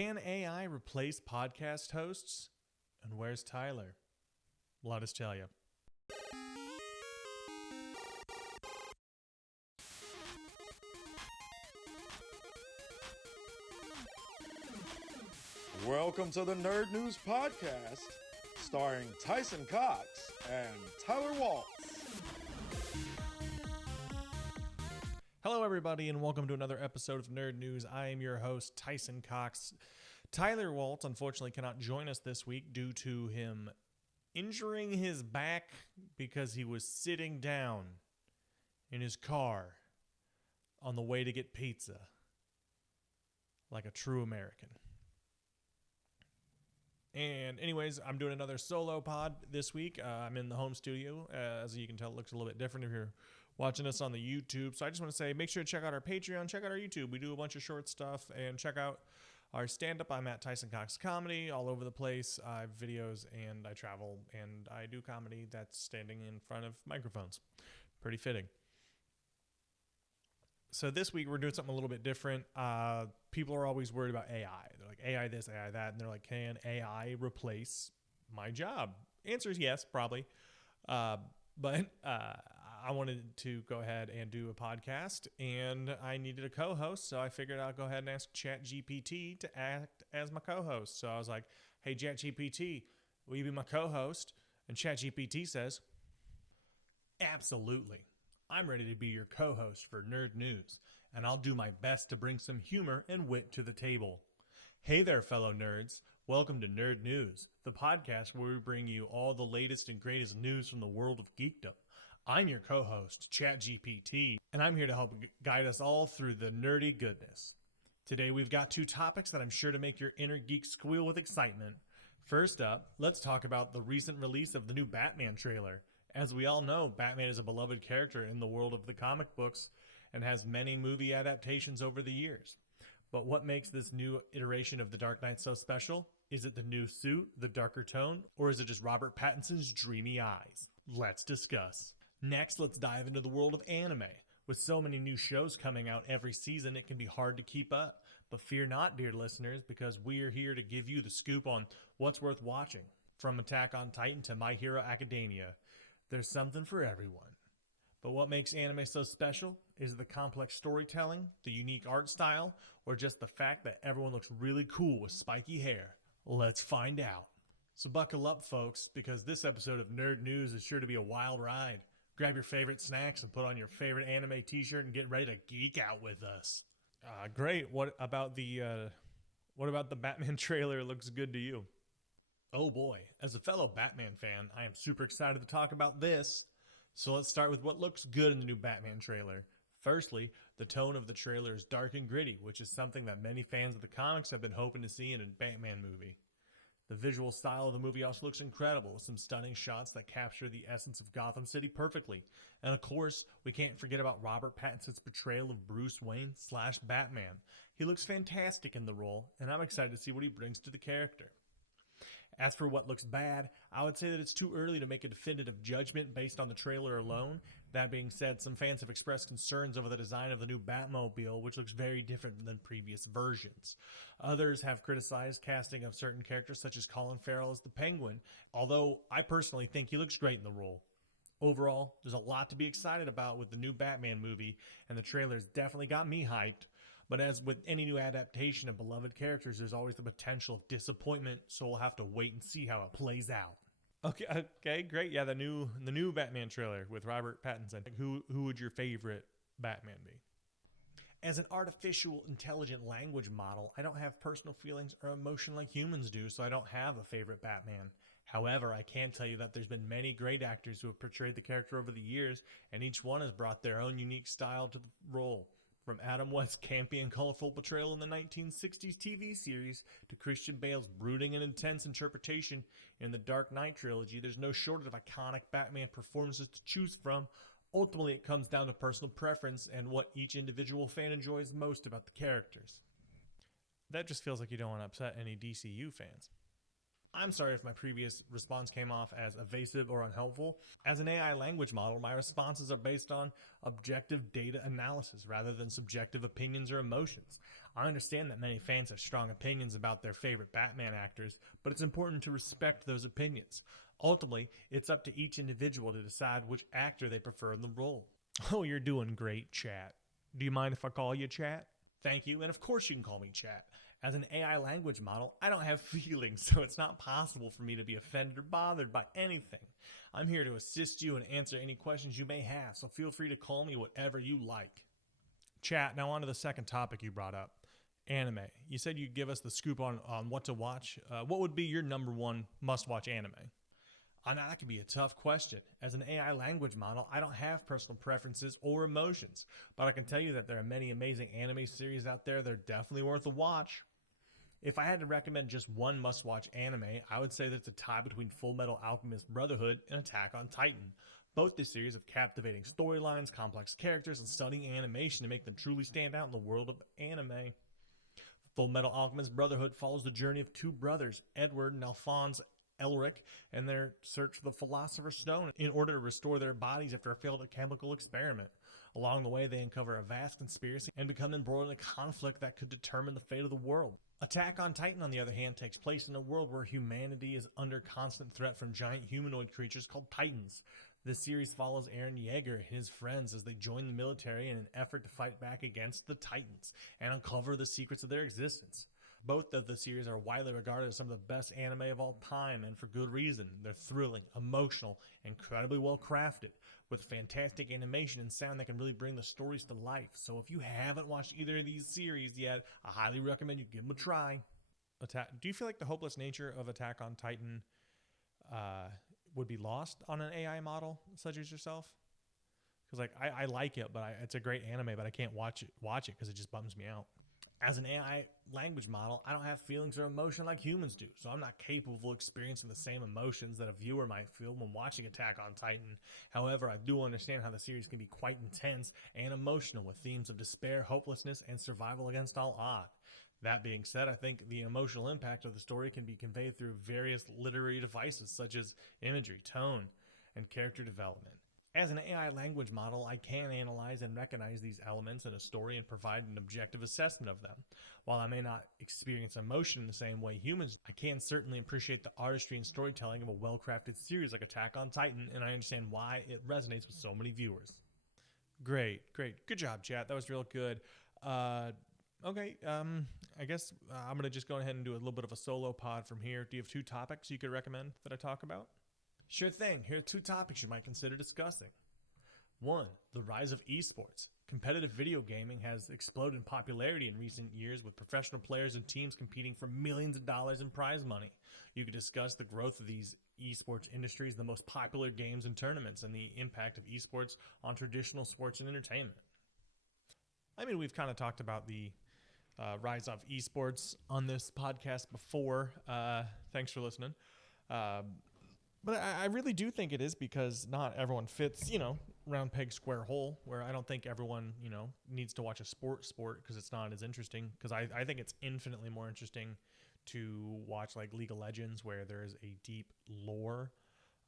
Can AI replace podcast hosts? And where's Tyler? Let us tell you. Welcome to the Nerd News Podcast, starring Tyson Cox and Tyler Waltz. Hello, everybody, and welcome to another episode of Nerd News. I am your host, Tyson Cox. Tyler Waltz, unfortunately, cannot join us this week due to him injuring his back because he was sitting down in his car on the way to get pizza like a true American. And anyways, I'm doing another solo pod this week. I'm in the home studio. As you can tell, it looks a little bit different if you're watching us on the YouTube. So I just want to say, make sure to check out our Patreon, check out our YouTube. We do a bunch of short stuff, and check out our stand-up. I'm at Tyson Cox Comedy all over the place. I have videos, and I travel, and I do comedy that's standing in front of microphones. Pretty fitting. So this week we're doing something a little bit different. People are always worried about AI. They're like, AI this, AI that. And they're like, can AI replace my job? Answer is yes, probably. But I wanted to go ahead and do a podcast, and I needed a co-host. So I figured I'll go ahead and ask ChatGPT to act as my co-host. So I was like, hey, ChatGPT, will you be my co-host? And ChatGPT says, absolutely. I'm ready to be your co-host for Nerd News, and I'll do my best to bring some humor and wit to the table. Hey there, fellow nerds. Welcome to Nerd News, the podcast where we bring you all the latest and greatest news from the world of geekdom. I'm your co-host, ChatGPT, and I'm here to help guide us all through the nerdy goodness. Today we've got two topics that I'm sure to make your inner geek squeal with excitement. First up, let's talk about the recent release of the new Batman trailer. As we all know, Batman is a beloved character in the world of the comic books and has many movie adaptations over the years. But what makes this new iteration of The Dark Knight so special? Is it the new suit, the darker tone, or is it just Robert Pattinson's dreamy eyes? Let's discuss. Next, let's dive into the world of anime. With so many new shows coming out every season, it can be hard to keep up. But fear not, dear listeners, because we are here to give you the scoop on what's worth watching. From Attack on Titan to My Hero Academia, there's something for everyone. But what makes anime so special? Is it the complex storytelling, the unique art style, or just the fact that everyone looks really cool with spiky hair? Let's find out. So buckle up, folks, because this episode of Nerd News is sure to be a wild ride. Grab your favorite snacks and put on your favorite anime t-shirt and get ready to geek out with us. Great. What about the Batman trailer looks good to you? Oh boy, as a fellow Batman fan, I am super excited to talk about this. So let's start with what looks good in the new Batman trailer. Firstly, the tone of the trailer is dark and gritty, which is something that many fans of the comics have been hoping to see in a Batman movie. The visual style of the movie also looks incredible, with some stunning shots that capture the essence of Gotham City perfectly. And of course, we can't forget about Robert Pattinson's portrayal of Bruce Wayne / Batman. He looks fantastic in the role, and I'm excited to see what he brings to the character. As for what looks bad, I would say that it's too early to make a definitive judgment based on the trailer alone. That being said, some fans have expressed concerns over the design of the new Batmobile, which looks very different than previous versions. Others have criticized casting of certain characters such as Colin Farrell as the Penguin, although I personally think he looks great in the role. Overall, there's a lot to be excited about with the new Batman movie, and the trailer's definitely got me hyped. But as with any new adaptation of beloved characters, there's always the potential of disappointment, so we'll have to wait and see how it plays out. Okay, great. Yeah, the new Batman trailer with Robert Pattinson. Who would your favorite Batman be? As an artificial intelligent language model, I don't have personal feelings or emotion like humans do, so I don't have a favorite Batman. However, I can tell you that there's been many great actors who have portrayed the character over the years, and each one has brought their own unique style to the role. From Adam West's campy and colorful portrayal in the 1960s TV series to Christian Bale's brooding and intense interpretation in the Dark Knight trilogy, there's no shortage of iconic Batman performances to choose from. Ultimately, it comes down to personal preference and what each individual fan enjoys most about the characters. That just feels like you don't want to upset any DCU fans. I'm sorry if my previous response came off as evasive or unhelpful. As an AI language model, my responses are based on objective data analysis rather than subjective opinions or emotions. I understand that many fans have strong opinions about their favorite Batman actors, but it's important to respect those opinions. Ultimately, it's up to each individual to decide which actor they prefer in the role. Oh, you're doing great, chat. Do you mind if I call you chat? Thank you, and of course you can call me chat. As an AI language model, I don't have feelings, so it's not possible for me to be offended or bothered by anything. I'm here to assist you and answer any questions you may have, so feel free to call me whatever you like. Chat, now on to the second topic you brought up, anime. You said you'd give us the scoop on what to watch. What would be your number one must-watch anime? Now, that could be a tough question. As an AI language model, I don't have personal preferences or emotions, but I can tell you that there are many amazing anime series out there that are definitely worth a watch. If I had to recommend just one must-watch anime, I would say that it's a tie between Fullmetal Alchemist Brotherhood and Attack on Titan. Both the series have captivating storylines, complex characters, and stunning animation to make them truly stand out in the world of anime. Fullmetal Alchemist Brotherhood follows the journey of two brothers, Edward and Alphonse Elric, and their search for the Philosopher's Stone in order to restore their bodies after a failed chemical experiment. Along the way, they uncover a vast conspiracy and become embroiled in a conflict that could determine the fate of the world. Attack on Titan, on the other hand, takes place in a world where humanity is under constant threat from giant humanoid creatures called Titans. This series follows Eren Yeager and his friends as they join the military in an effort to fight back against the Titans and uncover the secrets of their existence. Both of the series are widely regarded as some of the best anime of all time, and for good reason. They're thrilling, emotional, incredibly well crafted, with fantastic animation and sound that can really bring the stories to life. So if you haven't watched either of these series yet, I highly recommend you give them a try. Do you feel like the hopeless nature of Attack on Titan would be lost on an AI model such as yourself? Because I like it, but it's a great anime, but I can't watch it because it just bums me out. As an AI language model, I don't have feelings or emotion like humans do, so I'm not capable of experiencing the same emotions that a viewer might feel when watching Attack on Titan. However, I do understand how the series can be quite intense and emotional with themes of despair, hopelessness, and survival against all odds. That being said, I think the emotional impact of the story can be conveyed through various literary devices such as imagery, tone, and character development. As an AI language model, I can analyze and recognize these elements in a story and provide an objective assessment of them. While I may not experience emotion in the same way humans do, I can certainly appreciate the artistry and storytelling of a well-crafted series like Attack on Titan, and I understand why it resonates with so many viewers. Great. Good job, chat. That was real good. Okay, I guess I'm going to just go ahead and do a little bit of a solo pod from here. Do you have 2 topics you could recommend that I talk about? Sure thing. Here are 2 topics you might consider discussing. 1. The rise of esports. Competitive video gaming has exploded in popularity in recent years, with professional players and teams competing for millions of dollars in prize money. You could discuss the growth of these esports industries, the most popular games and tournaments, and the impact of esports on traditional sports and entertainment. I mean, we've kind of talked about the rise of esports on this podcast before. Thanks for listening. But I really do think it is because not everyone fits, round peg, square hole, where I don't think everyone, needs to watch a sport because it's not as interesting. Because I think it's infinitely more interesting to watch like League of Legends, where there's a deep lore.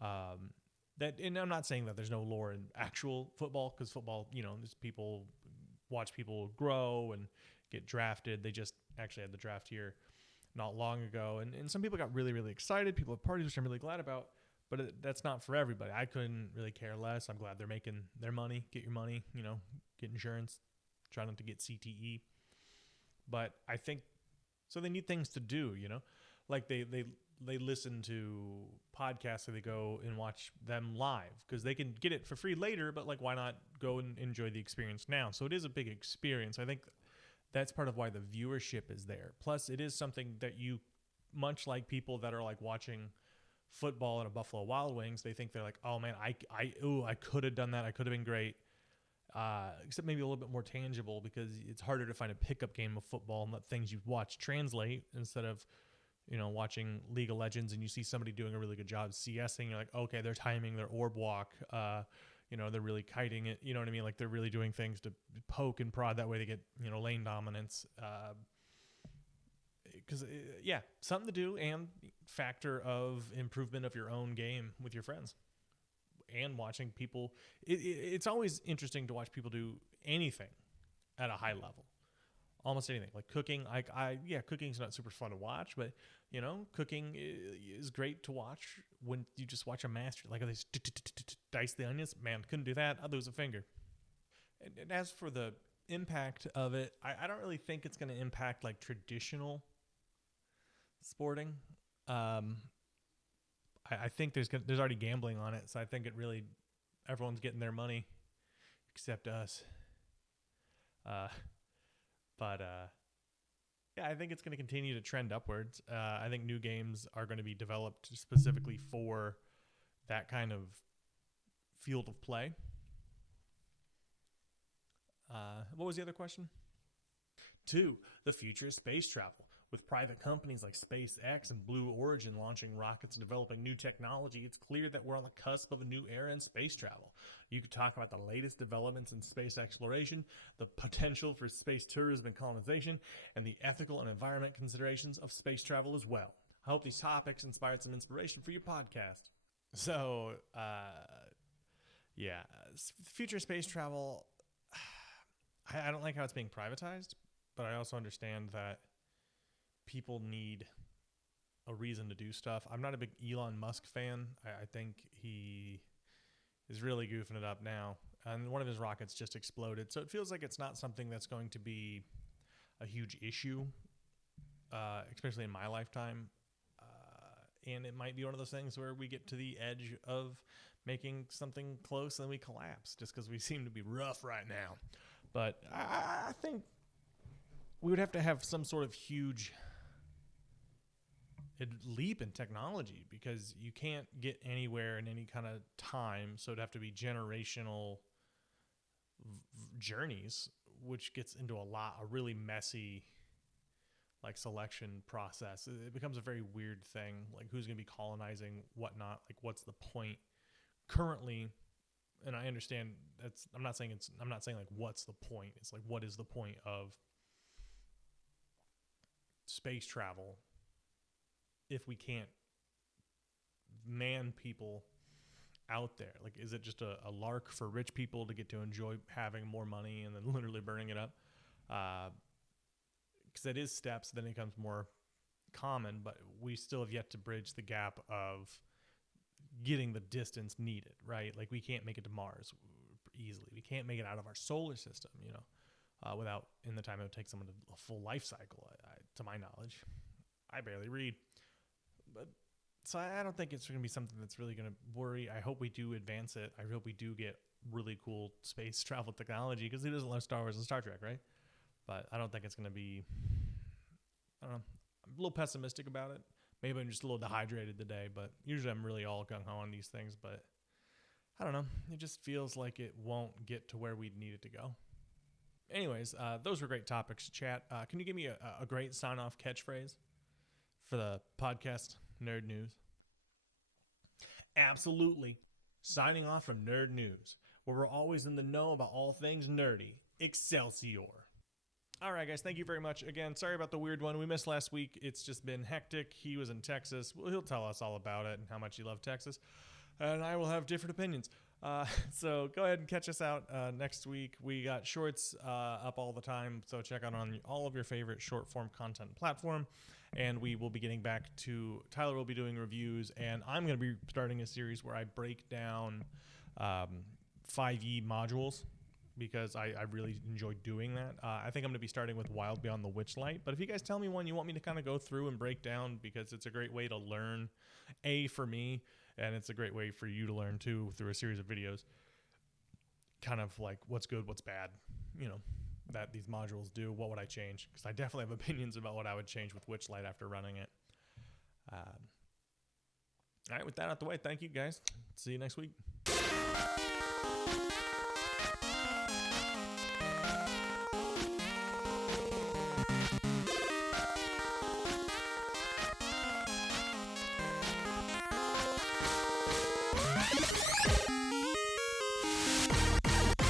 And I'm not saying that there's no lore in actual football, because football, there's people watch people grow and get drafted. They just actually had the draft here not long ago. And some people got really, really excited. People have parties, which I'm really glad about. But that's not for everybody. I couldn't really care less. I'm glad they're making their money. Get your money, get insurance. Try not to get CTE. But I think, so they need things to do, Like they listen to podcasts, so they go and watch them live because they can get it for free later, but like why not go and enjoy the experience now? So it is a big experience. I think that's part of why the viewership is there. Plus, it is something that you, much like people that are like watching football at a Buffalo Wild Wings, they think they're like, oh man, I could have done that. I could have been great. Except maybe a little bit more tangible, because it's harder to find a pickup game of football and let things you watch translate instead of, watching League of Legends and you see somebody doing a really good job CSing. You're like, okay, they're timing their orb walk. They're really kiting it. You know what I mean? Like they're really doing things to poke and prod. That way they get, lane dominance. because yeah, something to do and factor of improvement of your own game with your friends and watching people. It's always interesting to watch people do anything at a high level. Almost anything, like cooking. Cooking's not super fun to watch, but cooking is great to watch when you just watch a master. Like they dice the onions. Man, couldn't do that. I'd lose a finger. And as for the impact of it, I don't really think it's going to impact like traditional sporting. I think there's already gambling on it, so I think everyone's getting their money except us. I think it's going to continue to trend upwards. I think new games are going to be developed specifically for that kind of field of play. What was the other question? 2, the future of space travel. With private companies like SpaceX and Blue Origin launching rockets and developing new technology, it's clear that we're on the cusp of a new era in space travel. You could talk about the latest developments in space exploration, the potential for space tourism and colonization, and the ethical and environment considerations of space travel as well. I hope these topics inspired some inspiration for your podcast. So, future space travel, I don't like how it's being privatized, but I also understand that people need a reason to do stuff. I'm not a big Elon Musk fan. I think he is really goofing it up now. And one of his rockets just exploded. So it feels like it's not something that's going to be a huge issue, especially in my lifetime. And it might be one of those things where we get to the edge of making something close and then we collapse just because we seem to be rough right now. But I think we would have to have some sort of huge leap in technology because you can't get anywhere in any kind of time. So it'd have to be generational journeys, which gets into a really messy like selection process. It becomes a very weird thing. Like who's going to be colonizing, whatnot, like what's the point currently? And I understand I'm not saying like what's the point. It's like, what is the point of space travel if we can't man people out there? Like, is it just a lark for rich people to get to enjoy having more money and then literally burning it up? Because it is steps, then it becomes more common, but we still have yet to bridge the gap of getting the distance needed, right? Like we can't make it to Mars easily. We can't make it out of our solar system, without in the time it would take someone a full life cycle, to my knowledge. I barely read. But so I don't think it's going to be something that's really going to worry. I hope we do advance it. I hope we do get really cool space travel technology because who doesn't love Star Wars and Star Trek, right? But I don't think it's going to be, I don't know. I'm a little pessimistic about it. Maybe I'm just a little dehydrated today, but usually I'm really all gung-ho on these things. But I don't know. It just feels like it won't get to where we need it to go. Anyways, those were great topics to chat. Can you give me a great sign-off catchphrase for the podcast Nerd News? Absolutely. Signing off from Nerd News, where we're always in the know about all things nerdy. Excelsior. All right, guys, thank you very much. Again, sorry about the weird one. We missed last week. It's just been hectic. He was in Texas. Well, he'll tell us all about it and how much he loved Texas. And I will have different opinions. So go ahead and catch us out next week. We got shorts up all the time, so check out on all of your favorite short-form content platform. And we will be getting back to, Tyler will be doing reviews, and I'm going to be starting a series where I break down 5e modules, because I really enjoy doing that. I think I'm going to be starting with Wild Beyond the Witchlight. But if you guys tell me one you want me to kind of go through and break down, because it's a great way to learn, for me, and it's a great way for you to learn, too, through a series of videos, kind of like what's good, what's bad, that these modules do. What would I change? Because I definitely have opinions about what I would change with Witchlight after running it. All right, with that out the way, thank you, guys. See you next week.